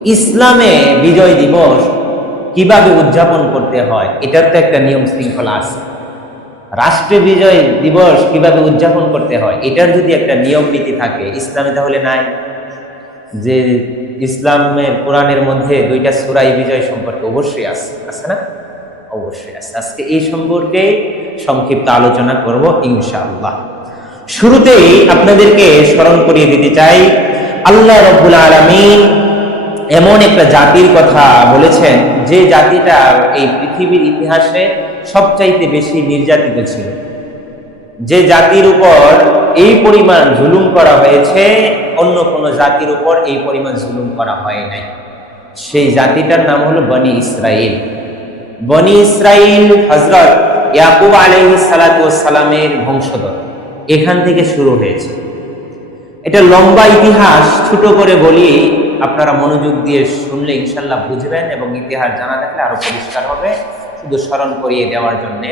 ইসলামে বিজয় দিবস কিভাবে উদযাপন করতে হয় এটার তো একটা নিয়ম শৃঙ্খলা আছে। রাষ্ট্রে বিজয় দিবস কিভাবে উদযাপন করতে হয় এটার যদি একটা নিয়ম নীতি থাকে ইসলামে তাহলে নাই। যে ইসলামের কোরআনের মধ্যে দুইটা সূরা বিজয় সম্পর্কে অবশ্যই আছে না? অবশ্যই আছে। আজকে এই সম্পর্কে সংক্ষিপ্ত আলোচনা করব ইনশাআল্লাহ। শুরুতেই আপনাদেরকে স্মরণ করিয়ে দিতে চাই, আল্লাহ রাব্বুল আলামিন এমন একটা জাতির কথা বলেছেন যে জাতিটা এই পৃথিবীর ইতিহাসে সবচাইতে বেশি নির্যাতিত ছিল। যে জাতির উপর এই পরিমাণ জুলুম করা হয়েছে অন্য কোনো জাতির উপর এই পরিমাণ জুলুম করা হয় নাই। সেই জাতিটার নাম হলো বনি ইসরাইল। বনি ইসরাইল হযরত ইয়াকুব আলাইহিস সালাতু ওয়াস সালামের বংশধর, এখান থেকে শুরু হয়েছে। এটা লম্বা ইতিহাস, ছোট করে বলি, আপনারা মনোযোগ দিয়ে শুনলে ইনশাল্লাহ বুঝবেন এবং ইতিহাস জানা থাকলে আরো পরিষ্কার হবে। শুধু স্মরণ করিয়ে দেওয়ার জন্য,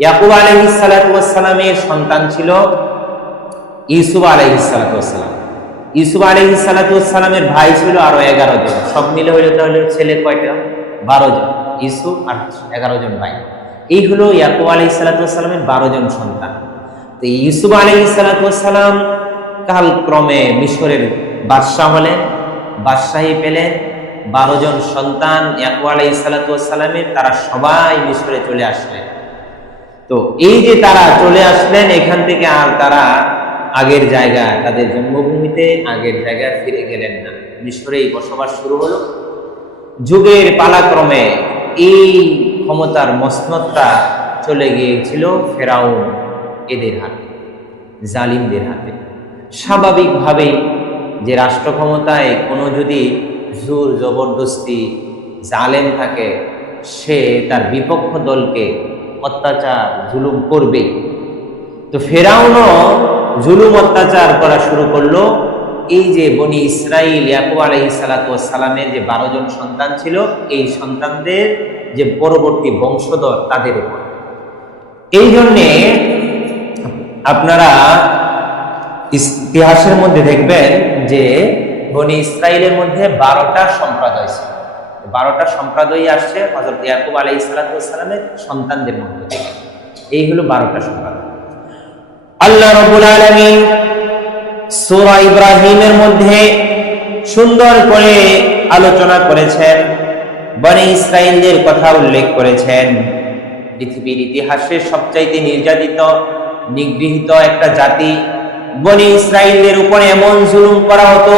ইয়াকুব আলাইহিস সালাতু ওয়াস সালামের সন্তান ছিল ইউসুফ আলাইহিস সালাতু ওয়াস সালাম। ইউসুফ আলাইহিস সালাতু ওয়াস সালামের ভাই ছিল আরো 11 জন, সব মিলে হইলো তাহলে ছেলে কয়টা? 12 জন। ইউসুফ আর 11 জন ভাই, এই হলো ইয়াকুব আলাইহিস সালাতু ওয়াস সালামের 12 জন সন্তান। তো ইউসুফ আলাইহিস সালাতু ওয়াস সালাম কালক্রমে মিশরের বাদশাহ হলেন, বাদশাহী পেলেন। 12 জন সন্তান ইয়াকুব আলাইহিস সালাতু ওয়াস সালামের, তারা সবাই মিশরে চলে আসলেন। তো এই যে তারা চলে আসলেন, এখান থেকে আর তারা আগের জায়গা, তাদের জন্মভূমিতে আগের জায়গায় ফিরে গেলেন না, মিশরেই বসবাস শুরু হলো। যুগের পালাক্রমে এই ক্ষমতার মসনদটা চলে গিয়েছিল ফেরাউন এদের হাতে, জালিমদের হাতে। স্বাভাবিকভাবেই যে রাষ্ট্র ক্ষমতায় কোনো যদি জোর জবরদস্তি জালেম থাকে, সে তার বিপক্ষ দলকে অত্যাচার জুলুম করবে। তো ফেরাউনও জুলুম অত্যাচার করা শুরু করলো এই যে বনি ইসরাইল ইয়াকুব আলাইহিস সালাতু ওয়াস সালামের যে 12 জন সন্তান ছিল, এই সন্তানদের যে পরবর্তী বংশধর তাদের উপর। এই জন্যে আপনারা ইতিহাসের মধ্যে দেখবেন যে বনি ইসরাইলের মধ্যে 12টা সম্প্রদায় ছিল। 12টা সম্প্রদায় আসছে হযরত ইয়াকুব আলাইহিস সালাতু ওয়াস সালামের সন্তানদের মধ্যে থেকে। এই হলো 12টা সম্প্রদায়। আল্লাহ রাব্বুল আলামিন সূরা ইব্রাহিমের মধ্যে সুন্দর করে আলোচনা করেছেন, বনি ইসরাইলদের কথা উল্লেখ করেছেন। পৃথিবীর ইতিহাসে সবচাইতে নির্যাতিত, নিগৃহীত একটা জাতি। বনি ইসরাইলদের উপরে এমন জুলুম করা হতো,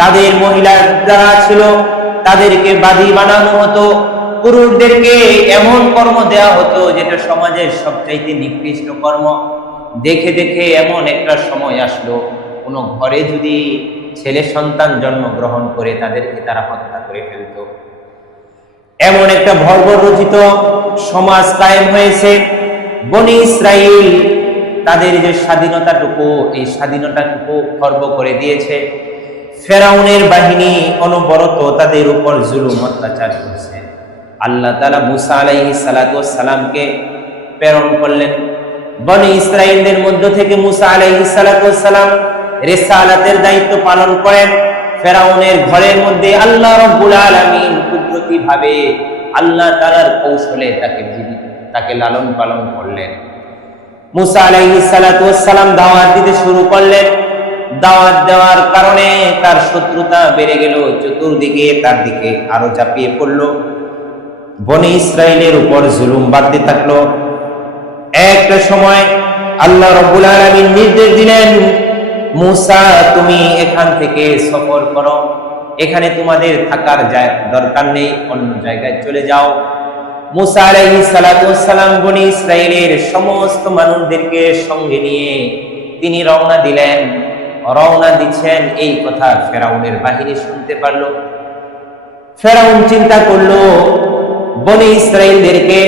তাদের মহিলা যারা ছিল তাদেরকে বাদী বানানো হতো, পুরুষদেরকে এমন কর্ম দেওয়া হতো যেটা সমাজের সবচাইতে নিকৃষ্ট কর্ম। দেখে দেখে এমন একটা সময় আসলো, কোনো ঘরে যদি ছেলে সন্তান জন্মগ্রহণ করে তাদেরকে তারা হত্যা করে ফেলত। এমন একটা বর্বরচিত সমাজ কায়েম হয়েছে। বনি ইসরাইল তাদের যে স্বাধীনতাটুকু, এই স্বাধীনতাটুকু খর্ব করে দিয়েছে। ফেরাউনের বাহিনী অনবরত তাদের উপর জুলুম অত্যাচার করছে। আল্লাহ তাআলা মুসা আলাইহিস সালাতু ওয়াস সালামকে প্রেরণ করলেন। বনি ইসরাইলদের মধ্য থেকে মুসা আলাইহিস সালাতু ওয়াস সালাম রিসালাতের দায়িত্ব পালন করেন। ফেরাউনের ঘরের মধ্যে আল্লাহ রাব্বুল আলামিন কুদরতি ভাবে আল্লাহ তাআলার কৌশলে তাকে লালন পালন করলেন। মুসা আলাইহিস সালাতু ওয়াস সালাম দাওয়াত দিতে শুরু করলেন। দাওয়াত দেওয়ার কারণে তার শত্রুতা বেড়ে গেল, চতুর্দিকে তার দিকে আরো ঝাঁপিয়ে পড়ল। বনি ইসরাইলের উপর জুলুম বাড়তে থাকলো। একটা সময় আল্লাহ রাব্বুল আলামিন নির্দেশ দিলেন, মুসা তুমি এখান থেকে সফর করো, এখানে তোমাদের থাকার দরকার নেই, অন্য জায়গায় চলে যাও। মুসা আলাইহিস সালাতু ওয়াস সালাম বনি ইসরাইলের সমস্ত মানুষদেরকে সঙ্গে নিয়ে তিনি রওনা দিলেন। রওনা দিচ্ছেন, এই কথা ফেরাউনের বাহিনী শুনতে পারল। ফেরাউন চিন্তা করলো, বনি ইসরাইলদেরকে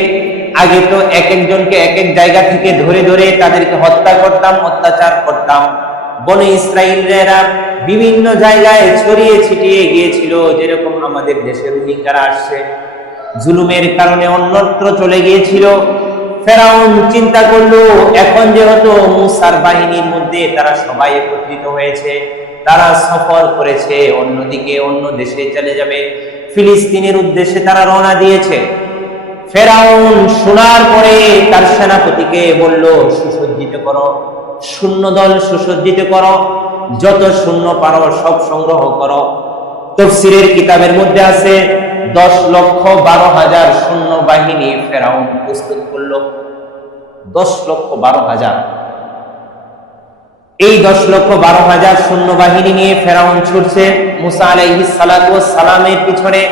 আগে তো এক একজনকে এক এক জায়গা থেকে ধরে ধরে তাদেরকে হত্যা করতাম, অত্যাচার করতাম। বনি ইসরাইলরা বিভিন্ন জায়গায় ছড়িয়ে ছিটিয়ে গিয়েছিল, যেরকম আমাদের দেশে রোহিঙ্গারা আসছে, জুলুমের কারণে অন্যত্র চলে গিয়েছিল। ফেরাউন চিন্তা করলো, এখন যেহেতু মুসার বাহিনীর মধ্যে তারা সবাই একত্রিত হয়েছে, তারা সফর করেছে, অন্যদিকে অন্য দেশে চলে যাবে, ফিলিস্তিনের উদ্দেশ্যে তারা রওনা দিয়েছে। ফেরাউন শোনার পরে তার সেনাপতিকে বলল, সুসজ্জিত করো, সৈন্যদল সুসজ্জিত করো, যত সৈন্য পারো সব সংগ্রহ করো। তাফসীরের কিতাবের মধ্যে আছে 10,12,000 সৈন্য বাহিনী ফেরাউন প্রস্তুত করলো। 10,12,000। এই 10,12,000 সৈন্যবাহিনী নিয়ে ফেরাউন ছুটছে মুসা আলাইহিস সালাতু ওয়াস সালামের পিছনে,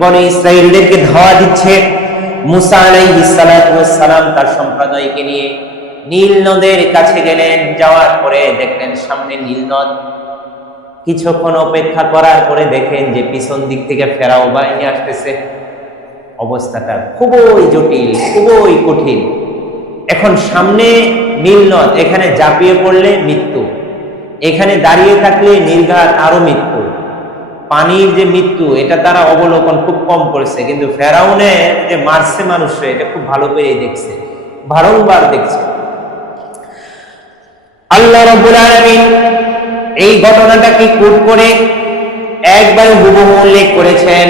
বনি ইসরাঈলদেরকে ধাওয়া দিচ্ছে। মুসা আলাইহিস সালাতু ওয়াস সালাম তার সম্প্রদায়কে নিয়ে নীল নদের কাছে গেলেন। যাওয়ার পরে দেখলেন সামনে নীল নদ। কিছুক্ষণ অপেক্ষা করার পরে দেখেন যে পিছন দিক থেকে ফেরাও বাহিনী আসতেছে। অবস্থাটা খুবই জটিল, খুবই কঠিন। এখন সামনে নীল নদ, এখানে ঝাঁপিয়ে পড়লে মৃত্যু, এখানে দাঁড়িয়ে থাকলে নির্ঘাত আরো মৃত্যু। পানির যে মৃত্যু এটা তারা অবলোকন খুব কম করেছে, কিন্তু ফেরাউনের যে মারছে মানুষে এটা খুব ভালো করে দেখছে, বারংবার দেখছে। আল্লাহ রাব্বুল আলামিন এই ঘটনাটাকে কোট করে একবার হুবহু উল্লেখ করেছেন।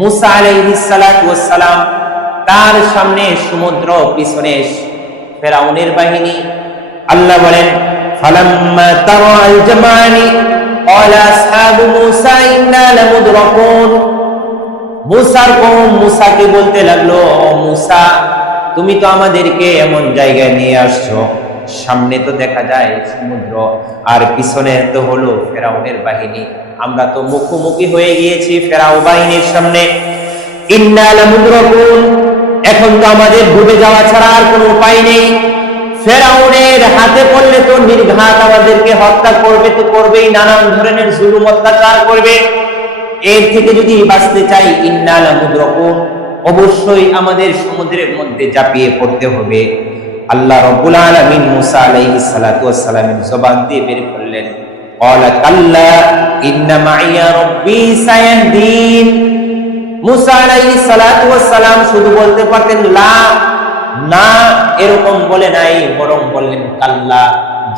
মুসা আলাইহিস সালাতু ওয়াস সালাম, তার সামনে সমুদ্র, পিছনে ফেরাউনের বাহিনী। আল্লাহ বলেন, ফালাম্মা তারাল জামানি ক্বালা আসহাবু মুসা ইন্না লামুদরাকুন। মুসার কওম মুসাকে বলতে লাগলো, ও মুসা, তুমি তো আমাদেরকে এমন জায়গায় নিয়ে আসছো, সামনে তো দেখা যায় সমুদ্র আর পিছনে তো হলো ফেরাউনের বাহিনী, আমরা তো মুখোমুখি হয়ে গিয়েছি ফেরাও বাহিনীর সামনে। ইন্না লামুদরাকুন, এখন তো আমাদের ডুবে যাওয়া ছাড়া আর কোনো উপায় নেই। ফেরাউনের হাতে পড়লে তো নির্ঘাত আমাদেরকে হত্যা করবে, তো করবেই, নানান ধরনের জুলুম অত্যাচার করবে। এর থেকে যদি বাঁচতে চাই, ইন্না লামুদরাকুন, অবশ্যই আমাদের সমুদ্রের মধ্যে ঝাঁপিয়ে পড়তে হবে। আল্লাহ রাব্বুল আলামিন মুসা আলাইহিস সালাতু ওয়াস সালামের জবান দিয়ে বের করলেন, ক্বালা কাল্লা ইন্না মাইয়া রাব্বী সায়াহদিন। মুসা আলাইহিস সালাতু ওয়াস সালাম শুধু বলতে পারতেন লা, না, এরকম বলে নাই, বরং বললেন কাল্লা,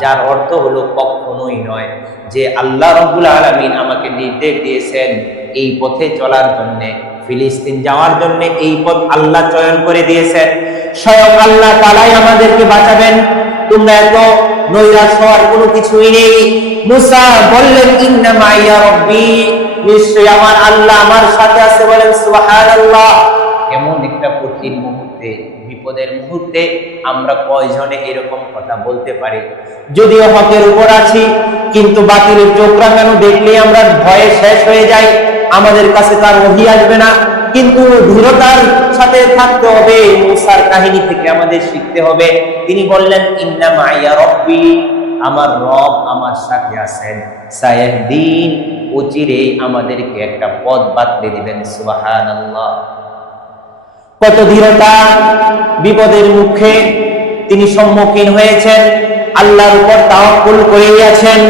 যার অর্থ হলো কখনোই নয়। যে আল্লাহ রাব্বুল আলামিন আমাকে নির্দেশ দিয়েছেন এই পথে চলার জন্য, ফিলিস্তিন যাওয়ার জন্য এই পথ আল্লাহ চয়ন করে দিয়েছেন, স্বয়ং আল্লাহ তাআলাই আমাদেরকে বাঁচাবেন, তোমরা এত নৈরাশ হওয়ার কোনো কিছুই নেই। মুসা বললেন, ইন্না মাইয়া রাব্বী, নিশ্চয়ই আমার আল্লাহ আমার সাথে আছে। বলেন সুবহানাল্লাহ। এমন একটা কঠিন মুহূর্তে, বিপদের মুহূর্তে আমরা কয়জনে এরকম কথা বলতে পারি? যদিও হকের উপর আছি, কিন্তু বাতিলের চোখ রাঙানো দেখলে আমরা ভয়ে শেষ হয়ে যাই, আমাদের কাছে তার ওহী আসবে না। কিন্তু দৃঢ়তার সাথে থাকতে হবে। মুসার কাহিনী থেকে আমাদের শিখতে হবে। তিনি বললেন, ইন্না মাইয়া রাব্বী, আমার রব আমার সাথে আছেন, সায়াহদিন, অচিরে আমাদেরকে একটা পথ বাতলে দিবেন। সুবহানাল্লাহ। কত দৃঢ়তা! বিপদের মুখে তিনি সম্মুখীন হয়েছেন, আল্লাহর উপর তাওয়াক্কুল করেই আছেন।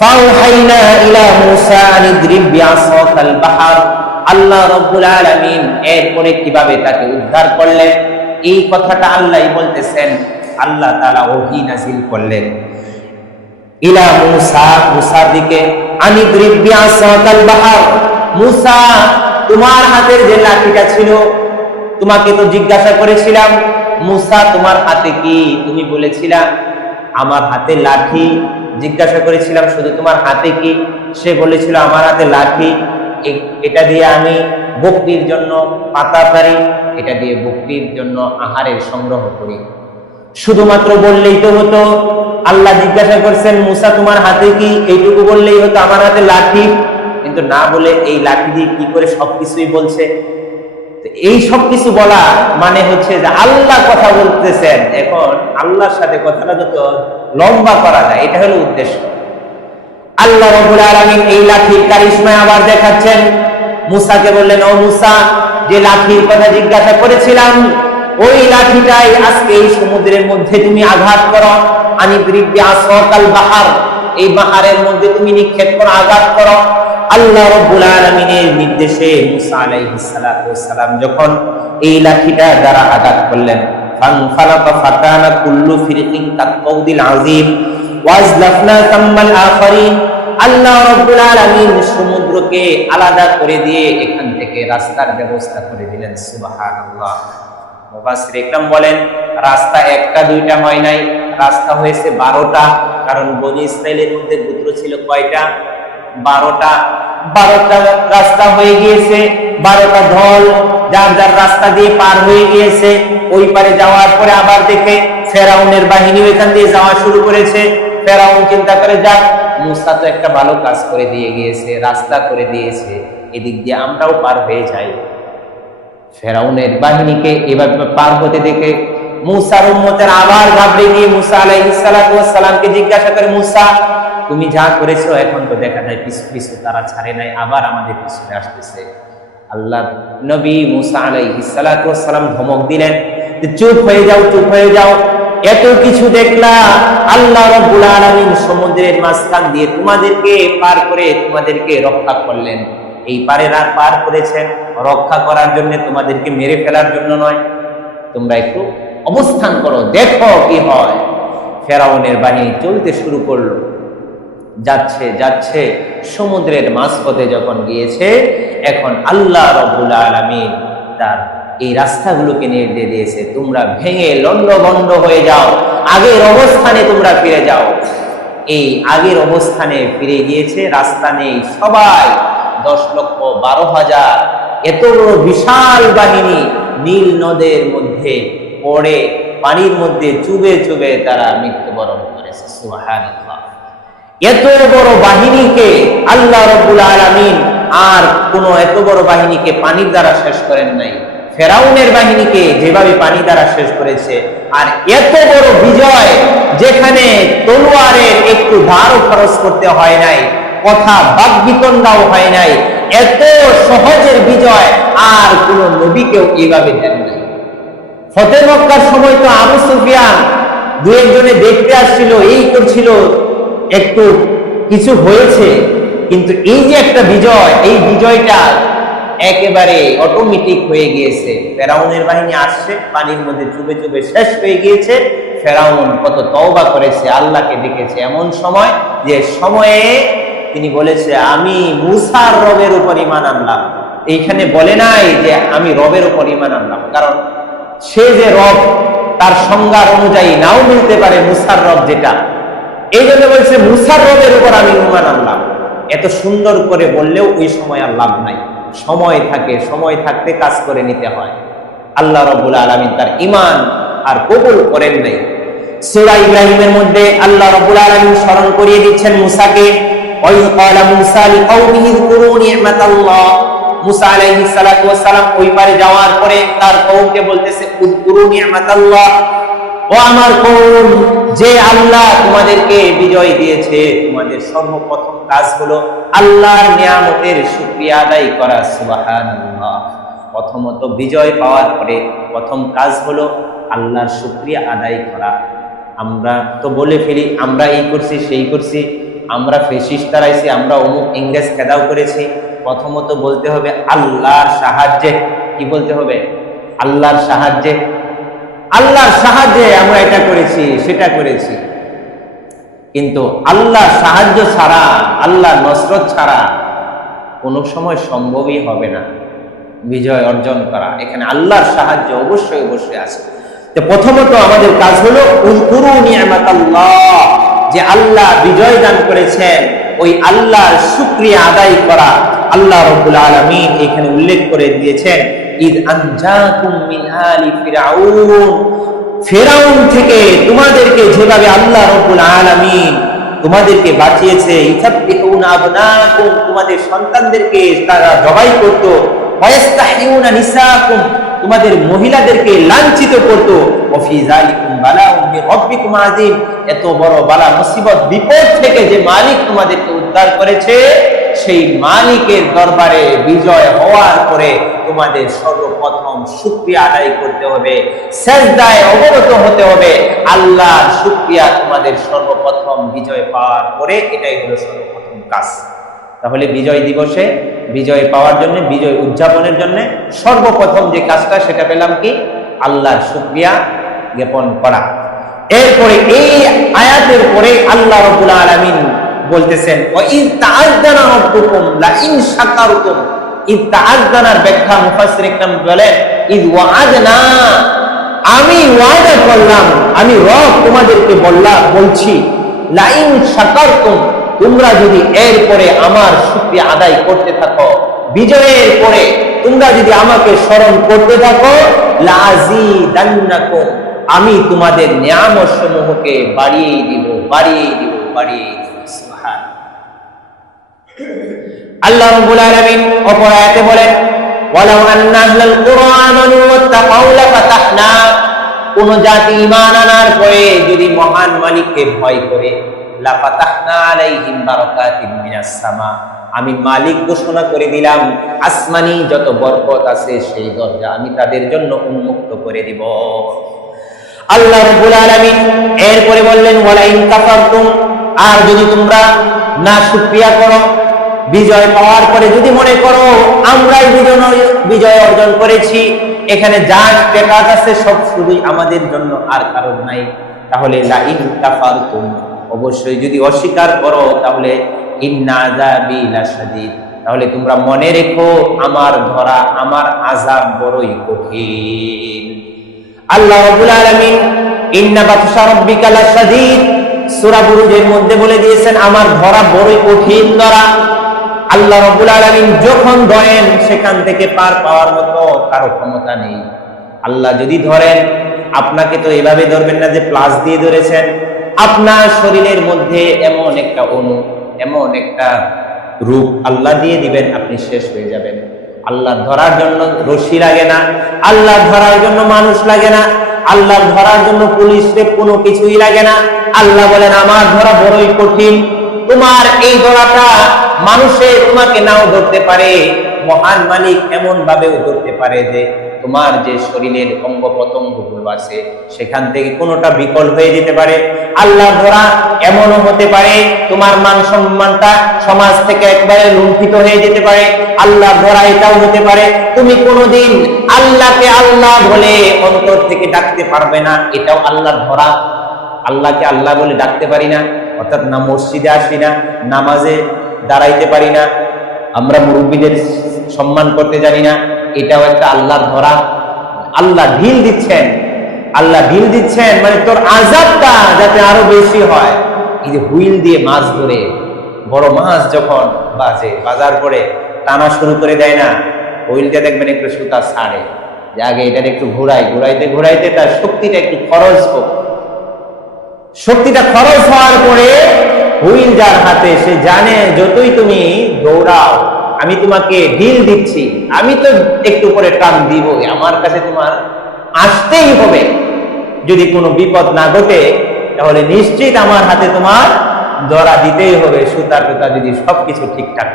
ফাওহাইনা ইলা মুসা আনিদ্রিব বিআসাকাল বাহর। আল্লাহ রাব্বুল আলামিন এরপরে কিভাবে তাকে উদ্ধার করলেন এই কথাটা আল্লাহই বলতেছেন। আল্লাহ তাআলা ওহী নাযিল করলেন ইলা মুসা, মুসার দিকে, আনিদ্রিব বিআসাকাল বাহর, মুসা তোমার হাতের যে লাঠিটা ছিল, তোমাকে তো জিজ্ঞাসা করেছিলাম মুসা তোমার হাতে কি, তুমি বলেছিলা আমার হাতে লাঠি। জিজ্ঞাসা করেছিলাম শুধু তোমার হাতে কি, সে বলেছিল আমার হাতে লাঠি, এটা দিয়ে আমি বকরির জন্য পাতা পারি, এটা দিয়ে বকরির জন্য আহারের সংগ্রহ করি। শুধুমাত্র বললেই তো হতো। আল্লাহ জিজ্ঞাসা করছেন মুসা তোমার হাতে কি, এইটুকু বললেই হতো আমার হাতে লাঠি, কিন্তু না বলে এই লাঠি দিয়ে কি করে সবকিছুই বলছে। এই সবকিছু বলা মানে হচ্ছে যে আল্লাহ কথা বলতেছেন, এখন আল্লাহর সাথে কথাটা যত লম্বা করা যায়, এটা হলো উদ্দেশ্য। আল্লাহ রাব্বুল আলামিন এই লাঠির কারিশমা আবার দেখাচ্ছেন। মুসাকে বললেন, ও মুসা, যে লাঠির কথা জিজ্ঞাসা করেছিলাম ওই লাঠিটাই আজকে এই সমুদ্রের মধ্যে তুমি আঘাত করো। আনিদ্রিব বিআসাকাল বাহর, এই বাহারের মধ্যে তুমি নিক্ষেপ করো, আঘাত করো। আল্লাহ রাব্বুল আলামিনের নির্দেশে মুসা আলাইহিস সালাতু ওয়াস সালাম যখন এই লাঠিটা দ্বারা আঘাত করলেন, ফানফালাকা ফাকানা কুল্লু ফিরকিন কাতকাউদিল আযীম, ওয়াজলাফনা তাম্মাল আখারিন, আল্লাহ রাব্বুল আলামিন সমুদ্রকে আলাদা করে দিয়ে এখান থেকে রাস্তার ব্যবস্থা করে দিলেন। সুবহানাল্লাহ। মুফাসসির ইকরাম বলেন রাস্তা একটা দুইটা হয় নাই, রাস্তা হয়েছে 12টা। কারণ বনি ইসরাইলের মধ্যে গোত্র ছিল কয়টা? 12টা। 12টা রাস্তা হয়ে গিয়েছে, 12টা দল যার যার রাস্তা দিয়ে পার হয়ে গিয়েছে। ওই পারে যাওয়ার পরে আবার দেখে ফেরাউনের বাহিনী ওইখান দিয়ে যাওয়া শুরু করেছে। ফেরাউন চিন্তা করে, যাক মুসা তো একটা ভালো কাজ করে দিয়ে গিয়েছে, রাস্তা করে দিয়েছে, এদিক দিয়ে আমরাও পার হয়ে যাই। ফেরাউনের বাহিনীকে এভাবে পার হতে দেখে মুসার উম্মতের আবার ঘাবড়ে গিয়ে মুসা আলাইহিস সালাতু ওয়াস সালামকে জিজ্ঞাসা করে, মুসা তুমি যা করেছো এখন তো দেখা যায় পিছু পিছু তারা ছাড়ে নাই, আবার আমাদের পিছনে আসতেছে। আল্লাহ নবী মুসা আলাইহিস সালাতু ওয়াস সালাম ধমক দিলেন যে চুপ হয়ে যাও, চুপ হয়ে যাও, এত কিছু দেখলা, আল্লাহ রাব্বুল আলামিন সমুদ্রের মাঝখান দিয়ে তোমাদেরকে পার করে তোমাদেরকে রক্ষা করলেন। এই পারে রাত পার করেছেন রক্ষা করার জন্য, তোমাদেরকে মেরে ফেলার জন্য নয়। তোমরা একটু অবস্থান করো, দেখো কি হয়। ফেরাউনের বাহিনী চলতে শুরু করলো, যাচ্ছে যাচ্ছে, সমুদ্রের মাঝপথে যখন গিয়েছে, এখন আল্লাহ রাব্বুল আলামিন তার এই রাস্তাগুলোকে নির্দেশ দিয়েছে, তোমরা ভেঙে লন্ডভন্ড হয়ে যাও, আগের অবস্থানে তোমরা ফিরে যাও। এই আগের অবস্থানে ফিরে গিয়েছে, রাস্তা নেই, সবাই 10,12,000 এত বড় বিশাল বাহিনী নীল নদের মধ্যে পড়ে পানির মধ্যে চুবে চুবে তারা মৃত্যুবরণ করেছে। সুবহানাল্লাহ। এত বড় বাহিনীকে আল্লাহ রাব্বুল আলামিন আর কোন এত বড় বাহিনীকে পানির দ্বারা শেষ করেন নাই। ফেরাউনের বাহিনীকে যেভাবে পানি দ্বারা শেষ করেছে, আর এত বড় বিজয় যেখানে তলোয়ারের একটু ধারও খরচ করতে হয় নাই, কথা বাকবিতণ্ডাও হয় নাই, এত সহজের বিজয় আর কোন নবীকেও এইভাবে দেন নাই। ফতেহ মক্কার সময় তো আবু সুফিয়ান দু একজনে দেখতে আসছিল, এই করছিল, একটু কিছু হয়েছে, কিন্তু এই যে একটা বিজয়, এই বিজয়টা একেবারে অটোমেটিক হয়ে গিয়েছে। ফেরাউনের বাহিনী আসছে, পানির মধ্যে চুবে চুবে শেষ হয়ে গিয়েছে। ফেরাউন কত তওবা করেছে, আল্লাহকে ডেকেছে, এমন সময় যে সময়ে তিনি বলেছে আমি মুসার রবের উপর ঈমান আনলাম। এইখানে বলে নাই যে আমি রবের উপর ঈমান আনলাম, কারণ সে যে রব তার সংজ্ঞার অনুযায়ী নাও মিলতে পারে মুসার রব যেটা, এই জন্য বলছে মুসার রবের উপর আমি ঈমান আনলাম। এত সুন্দর করে বললেও ওই সময় আর লাভ নাই, সময় থাকে, সময় থাকতে কাজ করে নিতে হয়। আল্লাহ রাব্বুল আলামিন তার ঈমান আর কবুল করেন নাই। সূরা ইব্রাহিমের মধ্যে আল্লাহ রাব্বুল আলামিন স্মরণ করিয়ে দিচ্ছেন মুসাকে, ওই ক্বালা মুসা লিকাওমিহি যকুরু নি'মাতাল্লাহ। মুসা আলাইহিস সালাতু ওয়াস সালাম ওই পারে যাওয়ার পরে তার কওমকে বলতেছে উযকুরু নি'মাতাল্লাহ, ও আমার কওম, যে আল্লাহ তোমাদেরকে বিজয় দিয়েছে, তোমাদের সর্বপ্রথম কাজ হলো আল্লাহর নিয়ামতের শুকরিয়া আদায় করা। সুবহানাল্লাহ। প্রথমত বিজয় পাওয়ার পরে প্রথম কাজ হলো আল্লাহর শুকরিয়া আদায় করা। আমরা তো বলে ফেলি আমরা এই করছি সেই করছি, আমরা ফেসিস্ট তারাইছি, আমরা অমুক ইংরেজ খেদাও করেছি। প্রথমত বলতে হবে আল্লাহর সাহায্যে। কি বলতে হবে? আল্লাহর সাহায্যে। আল্লাহর সাহায্যে আমরা এটা করেছি সেটা করেছি। কিন্তু আল্লাহর সাহায্য ছাড়া, আল্লাহর নসরত ছাড়া কোনো সময় সম্ভবই হবে না বিজয় অর্জন করা। এখানে আল্লাহর সাহায্য অবশ্যই অবশ্যই আছে। তো প্রথমত আমাদের কাজ হলো উযকুরু নি'মাতাল্লাহ, যে আল্লাহ বিজয় দান করেছেন ওই আল্লাহর শুকরিয়া আদায় করা। আল্লাহ রাব্বুল আলামিন এখানে উল্লেখ করে দিয়েছেন ইদ আনজাকুম মিন আলি ফিরাউন, ফিরাউন থেকে তোমাদেরকে যেভাবে আল্লাহ রাব্বুল আলামিন তোমাদেরকে বাঁচিয়েছে। ইতাববিউনা আবনাকুম, তোমাদের সন্তানদেরকে তারা জবাই করত। ওয়াস্তাহিউনা নিসাকুম, তোমাদের মহিলাদেরকে লাঞ্ছিত করত। ওয়াফি যালিকুম বালাউম মির রাব্বিকুম আযীম, এত বড় বালা মুসিবত বিপদ থেকে যে মালিক তোমাদেরকে উদ্ধার করেছে, সেই মালিকের দরবারে বিজয় হওয়ার পরে তোমাদের সর্বপ্রথম শুকরিয়া আদায় করতে হবে, সিজদায় অবনত হতে হবে। আল্লাহর শুকরিয়া তোমাদের সর্বপ্রথম বিজয় পাওয়ার পরে, এটাই হলো সর্বপ্রথম কাজ। তাহলে বিজয় দিবসে বিজয় পাওয়ার জন্য, বিজয় উদযাপনের জন্য সর্বপ্রথম যে কাজটা সেটা পেলাম কি? আল্লাহর শুকরিয়া জ্ঞাপন করা। এরপরে এই আয়াতের পরে আল্লাহ রাব্বুল আলামিন বলতেছেন ওয়া ইয তাআযযানা রাব্বুকুম লা ইন শাকারতুম। ইয তাআযযানার ব্যাখ্যা মুফাসসির ইকরাম বলেন ইয ওয়া'আদনা, আমি ওয়াদা করলাম, আমি রব তোমাদেরকে বলছি লা ইন শাকারতুম, তোমরা যদি এরপরে আমার শুকরিয়া আদায় করতে থাকো, বিজয়ের পরে তোমরা যদি আমাকে স্মরণ করতে থাকো, লাযীদান্নাকুম, আমি তোমাদের নিয়ামত সমূহকে বাড়িয়ে দিব। সুবহানাল্লাহ। আল্লাহ রাব্বুল আলামিন অপর আয়াতে বলেন ওয়ালাউ আন্না আহলাল কুরআন আমানু ওয়াত্তাকাউ লাফাতাহনা, কোন জাতি ঈমান আনার পরে যদি মহান মালিককে ভয় করে, লাফাতাহনা আলাইহিম বারাকাতিন মিনাস সামা, আমি মালিক ঘোষণা করে দিলাম আসমানি যত বরকত আছে সেই দরজা আমি তাদের জন্য উন্মুক্ত করে দিব। আল্লাহ রাব্বুল আলামিন এরপরে বললেন ওয়ালা ইন কাফারতুম, আর যদি তোমরা না শুকরিয়া করো, বিজয় পাওয়ার পরে যদি মনে করো আমরাই বিজয় অর্জন করেছি, এখানে যা কাজ আছে সব শুধুই আমাদের জন্য আর কারণ নাই, তাহলে লা ইন কাফারতুম, অবশ্যই যদি অস্বীকার করো তাহলে ইন্না আযাবি লাশাদীদ, তাহলে তোমরা মনে রেখো আমার ধরা, আমার আযাব বড়ই কঠিন। আল্লাহ রাব্বুল আলামিন ইন্না বাতশা রাব্বিকা লাশাদীদ সূরা বুরুজের মধ্যে বলে দিয়েছেন আমার ধরা বড়ই কঠিন ধরা। আল্লাহ রাব্বুল আলামিন যখন ধরেন সেখান থেকে পার পাওয়ার মতো কারো ক্ষমতা নেই। আল্লাহ যদি ধরেন, আপনাকে তো এভাবে ধরবেন না যে প্লাস দিয়ে ধরেছেন, আপনার শরীরের মধ্যে এমন একটা অণু, এমন একটা রূপ আল্লাহ দিয়ে দিবেন, আপনি শেষ হয়ে যাবেন। আল্লাহ ধরার জন্য রশি লাগে না, আল্লাহ ধরার জন্য মানুষ লাগে না, আল্লাহ ধরার জন্য পুলিশের কোনো কিছুই লাগে না। আল্লাহ বলেন আমার ধরা বড়ই কঠিন, তোমার এই ধরাটা মানুষে তোমাকে নাও ধরতে পারে, মহান মালিক এমন ভাবেও ধরতে পারে যে তোমার যে শরীরের অঙ্গ প্রত্যঙ্গগুলো আছে সেখান থেকে কোনোটা বিকল হয়ে যেতে পারে। আল্লাহ ধরা এমনও হতে পারে তোমার মান সম্মানটা সমাজ থেকে একবারে লুণ্ঠিত হয়ে যেতে পারে। আল্লাহ ধরা এটাও হতে পারে তুমি কোনোদিন আল্লাহকে আল্লাহ বলে অন্তর থেকে ডাকতে পারবে না, এটাও আল্লাহর ধরা। আল্লাহকে আল্লাহ বলে ডাকতে পারি না, অর্থাৎ না মসজিদে আসি না, নামাজে দাঁড়াইতে পারি না, আমরা মুরব্বীদের সম্মান করতে জানি না, এটাও একটা আল্লাহর ধরা। আল্লাহ ঢিল দিচ্ছেন, আল্লাহ ঢিল দিচ্ছেন মানে তোর আযাবটা যাতে আরো বেশি হয়। এই যে হুইল দিয়ে মাছ ধরে, বড় মাছ যখন বাজার করে টানা শুরু করে দেয় না, হুইলটা দেখবেন একটু সুতা ছাড়ে, যে আগে এটার একটু ঘুরাইতে তার শক্তিটা একটু খরচ হোক। শক্তিটা খরচ হওয়ার পরে হুইল যার হাতে, সে জানে যতই তুমি দৌড়াও আমি তোমাকে ঢিল দিচ্ছি, আমি তো একটু করে টান দিব, আমার কাছে তোমার আসতেই হবে। যদি কোনো বিপদ না ঘটে তাহলে নিশ্চিত আমার হাতে তোমার ধরা দিতেই হবে, সুতা টুতা যদি সবকিছু ঠিকঠাক।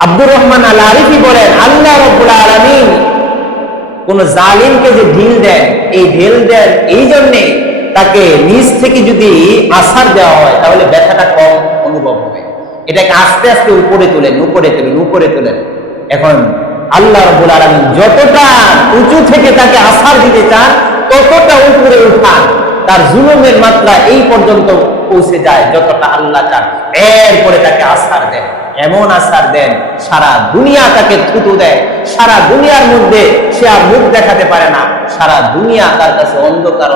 আব্দুর রহমান আল আরিফি বলেন আল্লাহ রাব্বুল আলামিন কোন জালিমকে যে ঢিল দেন, এই ঢিল দেন এই জন্যে তাকে নিচ থেকে যদি আছাড় দেওয়া হয় তাহলে ব্যথাটা কম অনুভব হবে। এটাকে আস্তে আস্তে উপরে তোলেন। এখন আল্লাহ রাব্বুল আলামিন যতটা উঁচু থেকে তাকে আছাড় দিতে চান ততটা উপরে উঠান, তার জুলুমের মাত্রা এই পর্যন্ত পৌঁছে যায় যতটা আল্লাহ চান। এরপরে তাকে আছাড় দেন, এমন আছাড় দেন সারা দুনিয়া তাকে থুতু দেয়, সারা দুনিয়ার মধ্যে সে আর মুখ দেখাতে পারে না, সারা দুনিয়া তার কাছে অন্ধকার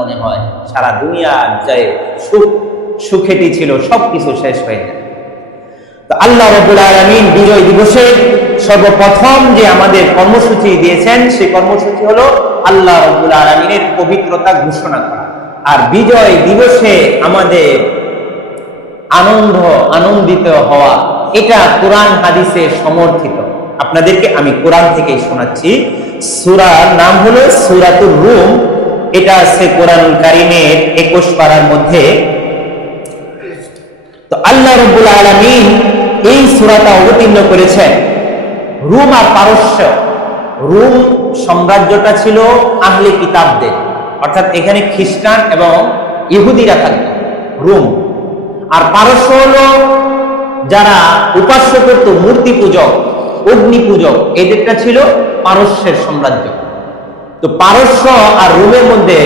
মনে হয়, সারা দুনিয়ার যে সুখেটি ছিল সবকিছু শেষ হয়ে যায়। তো আল্লাহ রাব্বুল আলামিন বিজয় দিবসে সর্বপ্রথম যে আমাদের কর্মসূচি দিয়েছেন সেই কর্মসূচি হলো আল্লাহ রাব্বুল আলামিনের পবিত্রতা ঘোষণা করা। আর বিজয় দিবসে আমাদের আনন্দিত হওয়া, এটা কোরআন হাদিসে সমর্থিত। আপনাদেরকে আমি কোরআন থেকেই শোনাচ্ছি। সূরার নাম হলো সূরাতুর রুম, এটা আছে কোরআনুল কারীমের 21 পারার মধ্যে। তো আল্লাহ রাব্বুল আলামিন এই সূরাটা অবতীর্ণ করেছেন রুম আর পারস্য। রুম সাম্রাজ্যটা ছিল আহলে কিতাবদের, অর্থাৎ এখানে খ্রিস্টান এবং ইহুদিরা থাকত, রুম। আর পারস্য হলো যারা উপাস্য করত, মূর্তি পূজক, অগ্নি পূজক, এদেরটা ছিল পারস্যের সাম্রাজ্য। তো পারস্য আর রোমের মধ্যে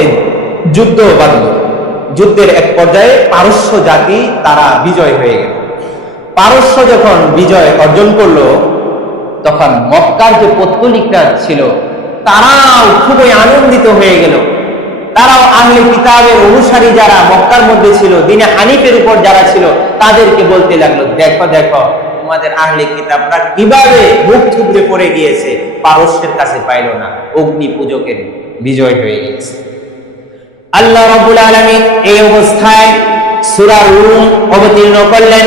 যুদ্ধ বাঁধল। যুদ্ধের এক পর্যায়ে পারস্য জাতি তারা বিজয় হয়ে গেল। পারস্য যখন বিজয় অর্জন করলো, তখন মক্কার যে পৌত্তলিকরা ছিল তারাও খুবই আনন্দিত হয়ে গেল। তারাও আহলে কিতাবের অনুসারী যারা মক্কার মধ্যে ছিল, দিনে হানিফের উপর যারা ছিল, তাদেরকে বলতে লাগলো, দেখো দেখো তোমাদের আহলে কিতাবরা কিভাবে মুখ থুবড়ে পড়ে গিয়েছে, পারস্যের কাছে পাইল না, অগ্নি পূজকের বিজয় হয়ে গিয়েছে। আল্লাহ রাব্বুল আলামিন এই অবস্থায় সূরা রুম অবতীর্ণ করলেন।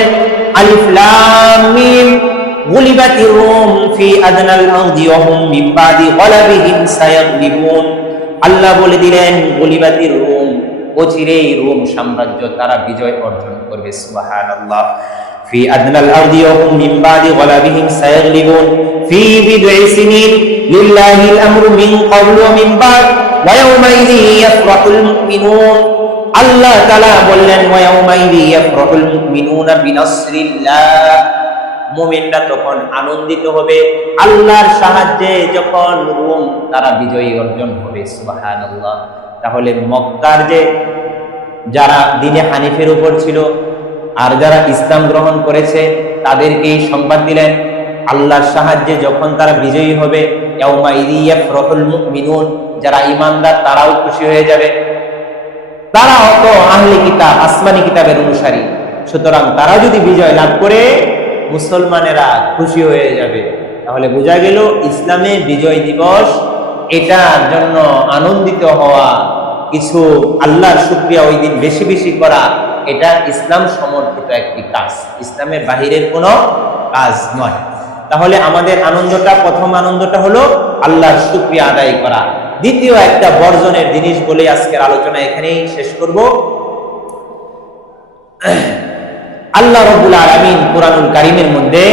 আলিফ লাম মিম গুলিবাতির রুম ফি আদনাল আরদি ওয়া হুম মিন বাদি গলাবিহিম সায়াগলিবুন। আল্লাহ বলে দিলেন, গুলিবাতির রুম, অচিরেই রোম সাম্রাজ্য তারা বিজয় অর্জন করবে। সুবহানাল্লাহ। ফি আদনাল আরদি ওয়া হুম মিন বাদি গলাবিহিম সায়াগলিবুন ফি বিদ'i সিনিন লিল্লাহিল আমরু মিন ক্বাবলু ওয়া মিন বাদ ওয়া ইয়াওমাইযি ইয়াফরাহুল মুমিনুন। আল্লাহ তাআলা বললেন, ওয়া ইয়াওমাইযি ইয়াফরাহুল মুমিনুনা বিনাসরিল্লাহ, মুমিনরা তখন আনন্দিত হবে আল্লাহর সাহায্যে, যখন রোম তারা বিজয়ী অর্জন হবে। সুবহানাল্লাহ। তাহলে মক্কার যে যারা দিনে হানিফের উপর ছিল আর যারা ইসলাম গ্রহণ করেছে, তাদেরকে এই সংবাদ দিলেন, আল্লাহর সাহায্যে যখন তারা বিজয়ী হবে, ইয়াউমাইযি ইয়াফরাহুল মুমিনুন, যারা ঈমানদার তারাও খুশি হয়ে যাবে। তারাও তো আহলে কিতাব, আসমানি কিতাবের অনুসারী, সুতরাং তারা যদি বিজয় লাভ করে মুসলমানেরা খুশি হয়ে যাবে। তাহলে বোঝা গেল ইসলামে বিজয় দিবস, এটার জন্য আনন্দিত হওয়া, কিছু আল্লাহর শুকরিয়া ওই দিন বেশি বেশি করা, এটা ইসলাম সমর্থিত একটি কাজ, ইসলামের বাহিরের কোনো কাজ নয়। তাহলে আমাদের আনন্দটা, প্রথম আনন্দটা হলো আল্লাহর শুকরিয়া আদায় করা। দ্বিতীয় একটা বর্জনের জিনিস বলে আজকের আলোচনা এখানেই শেষ করব। আল্লাহ রাব্বুল আলামিন কুরআনুল কারীমের মধ্যে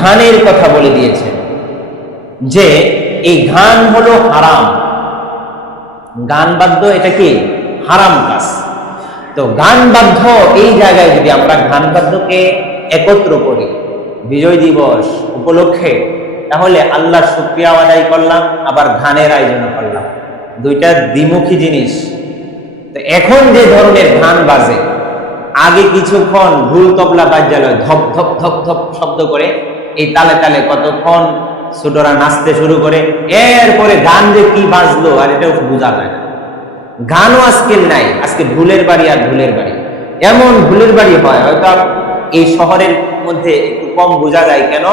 গানের কথা বলে দিয়েছেন যে এই গান হলো হারাম। গান বাদ্য এটা কি হারাম কাজ। তো গান বাদ্য এই জায়গায় যদি আমরা গান বাদ্যকে একত্র করি বিজয় দিবস উপলক্ষে, তাহলে আল্লাহর শুকরিয়া আদায় করলাম, আবার গানের আয়োজন করলাম, দুইটা দ্বিমুখী জিনিস। তো এখন যে ধরনের গান বাজে, আগে কিছুক্ষণ ঢোল তবলা বাজালো ধপ ধপ ধপ ধপ শব্দ করে, এই তালে তালে কতক্ষণ ছোটরা নাচতে শুরু করে, এরপরে গান যে কি বাজলো আর এটাও বোঝা যায় না। গানও আজকে নাই, আজকে ঢোলের বাড়ি আর ঢোলের বাড়ি, এমন ঢোলের বাড়ি হয় হয়তো এই শহরের মধ্যে একটু কম বোঝা যায়, কেন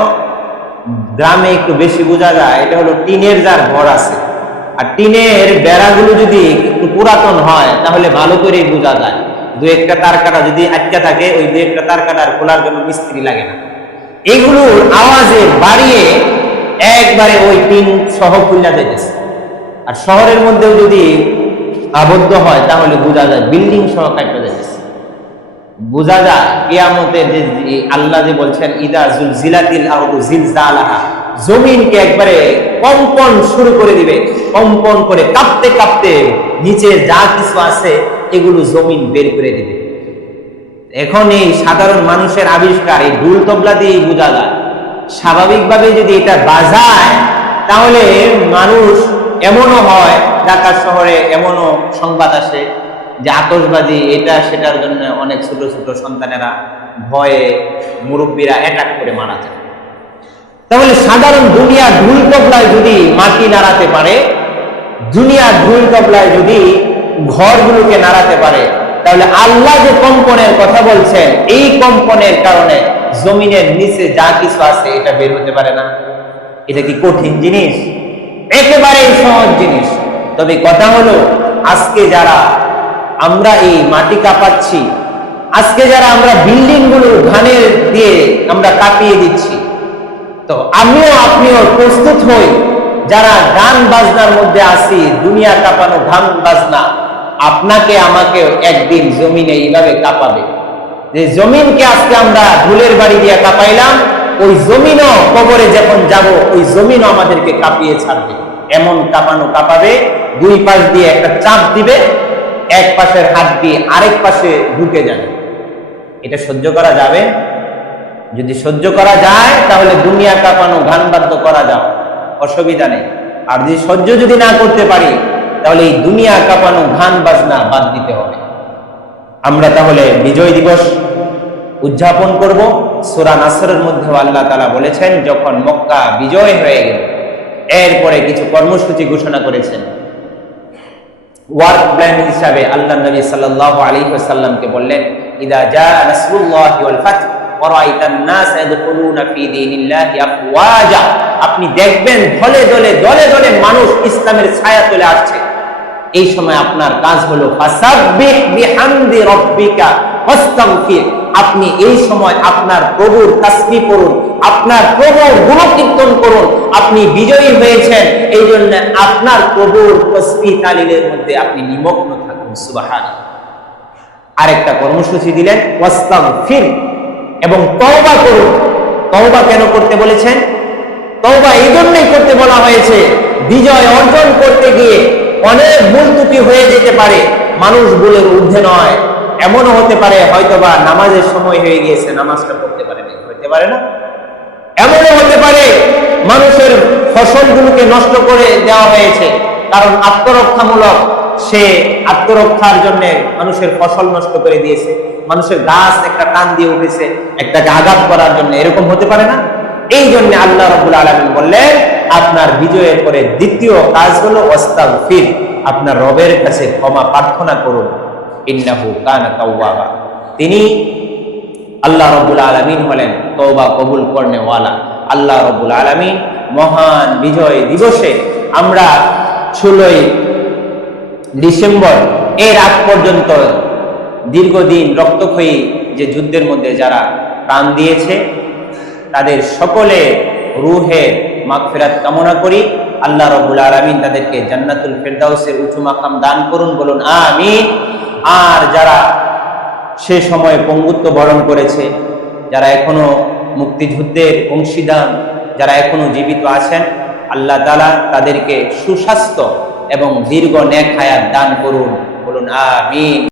গ্রামে একটু বেশি বোঝা যায়। এটা হলো টিনের যার ঘর আছে, আর টিনের বেড়াগুলো যদি একটু পুরাতন হয় তাহলে ভালো করে বোঝা যায়। দু একটা তার কাটা যদি আটকা থাকে, ওই দু একটা তার কাটার খোলার জন্য মিস্ত্রি লাগে না। এগুলোর আওয়াজে বাড়িয়ে একবারে ওই টিন সহ খুলনা যাইতেছে। আর শহরের মধ্যেও যদি আবদ্ধ হয় তাহলে বোঝা যায় বিল্ডিং সহ কাটা যাইতেছে। বোঝা যায় কিয়ামতের যে আল্লাহ যে বলছেন, ইদা জুলজিলাতিল আরদু জিলজালাহা, জমিনকে একবারে কম্পন শুরু করে দিবে, কম্পন করে কাঁপতে কাঁপতে নিচে যা কিছু আছে এগুলো জমিন বের করে দিবে। এখন এই সাধারণ মানুষের আবিষ্কার, এই ঢোল তবলা দিয়ে বোঝা যায়। স্বাভাবিকভাবে যদি এটা বাজায় তাহলে মানুষ, এমনও হয় ঢাকা শহরে এমনও সংবাদ আসে যে আতশবাজি এটা সেটার জন্য অনেক ছোট ছোট সন্তানেরা ভয়ে, মুরব্বীরা অ্যাটাক করে মারা যায়। তাহলে সাধারণ দুনিয়া ঢোল তবলায় যদি মাটি নাড়াতে পারে, দুনিয়া ঢোল তবলায় যদি ঘরগুলোকে নাড়াতে পারে, তাহলে আল্লাহ যে কম্পনের কথা বলছেন, এই কম্পনের কারণে জমিনের নিচে যা কিছু আছে এটা বের হতে পারে না। এটা কি কঠিন জিনিস? একেবারে সহজ জিনিস। তবে কথা হলো, আজকে যারা আমরা এই মাটি কাঁপাচ্ছি, আজকে যারা আমরা বিল্ডিং গুলো ধানের দিয়ে আমরা কাঁপিয়ে দিচ্ছি, তো আমিও আপনিও প্রস্তুত হই, যারা গান বাজনার মধ্যে আসি, দুনিয়া কাঁপানো গান বাজনা আপনাকে আমাকে একদিন জমিনে এইভাবে কাঁপাবে। যে জমিনকে আজকে আমরা ঢোলের বাড়ি দিয়ে কাঁপাইলাম, ওই জমিনও কবরে যখন যাব ওই জমিনও আমাদেরকে কাঁপিয়ে ছাড়বে। এমন কাঁপানো কাঁপাবে, দুই পাশ দিয়ে একটা চাপ দিবে, এক পাশের হাত দিয়ে আরেক পাশে ঢুকে যাবে। এটা সহ্য করা যাবে? যদি সহ্য করা যায় তাহলে দুনিয়া কাঁপানো গান বাদ্য করা যাও, অসুবিধা নেই। আর যদি সহ্য যদি না করতে পারি তাহলে এই দুনিয়া কাঁপানো গান বাজনা বাদ দিতে হবে। আমরা তাহলে বিজয় দিবস উদযাপন করব। সূরা নাসরের মধ্যে আল্লাহ তাআলা বলেছেন, যখন মক্কা বিজয় হয়ে গেল, এরপরে কিছু কর্মসূচি ঘোষণা করেছেন। ওয়ার্ক প্ল্যান হিসাবে আল্লাহ নবী সাল্লাল্লাহু আলাইহি ওয়াসাল্লামকে বললেন, ইদা জা নাসরুল্লাহি ওয়াল ফাত ওয়া রাআইতান নাস ইয়াদখুলুনা ফি দীনিল্লাহি আফওয়াজা, আপনি দেখবেন দলে দলে দলে দলে মানুষ ইসলামের ছায়া তলে আসছে। এই সময় আপনার কাজ হলো ফাসাব্বিহ বিহামদি রাব্বিকা ওয়াস্তাগফির, আপনি এই সময় আপনার প্রভুর তাসবিহ পড়ুন, আপনার প্রভুর গুণকীর্তন করুন। আপনি বিজয়ী হয়েছেন, এই জন্য আপনার প্রভুর তাসবিহ তালিলের মধ্যে আপনি নিমগ্ন থাকুন। সুবহানাল্লাহ। আরেকটা কর্মসূচি দিলেন, ওয়াস্তাগফির, এবং তওবা করুন। তওবা কেন করতে বলেছেন? তওবা এই জন্যই করতে বলা হয়েছে, বিজয় অর্জন করতে গিয়ে অনেক ভুল ত্রুটি হয়ে যেতে পারে, মানুষ ভুলের ঊর্ধ্বে নয়। এমনও হতে পারে হয়তোবা নামাজের সময় হয়ে গিয়েছে, নামাজটা পড়তে পারেনি, হতে পারে না? এমনও হতে পারে মানুষের ফসলগুলোকে নষ্ট করে দেওয়া হয়েছে, কারণ আত্মরক্ষামূলক সে আত্মরক্ষার জন্য মানুষের ফসল নষ্ট করে দিয়েছে, মানুষের গাছ একটা টান দিয়ে উঠেছে একটাকে আঘাত করার জন্য, এরকম হতে পারে না? এই জন্য আল্লাহ রাব্বুল আলামিন বললেন, আপনার বিজয়ের পরে দ্বিতীয় কাজ হলো ওয়াস্তাগফির, আপনার রবের কাছে ক্ষমা প্রার্থনা করুন। ইন্নাহু কানা তাওয়াবা, তিনি আল্লাহ রাব্বুল আলামিন হলেন তওবা কবুল করনে ওয়ালা। আল্লাহ রাব্বুল আলামিন মহান বিজয় দিবসে আমরা 16ই ডিসেম্বর এর আগ পর্যন্ত দীর্ঘদিন রক্তক্ষয়ী যে যুদ্ধের মধ্যে যারা প্রাণ দিয়েছে, তাদের সকলে রূহের মাগফিরাত কামনা করি। আল্লাহ রাব্বুল আলামিন তাদেরকে জান্নাতুল ফেরদাউসের উঁচু মাকাম দান করুন, বলুন আমিন। আর যারা সে সময় পঙ্গুত্ব বরণ করেছে, যারা এখনো মুক্তিযুদ্ধের অংশীদার, যারা এখনো জীবিত আছেন, আল্লাহ তাআলা তাদেরকে সুস্বাস্থ্য এবং দীর্ঘ নেক হায়াত দান করুন, বলুন আমিন।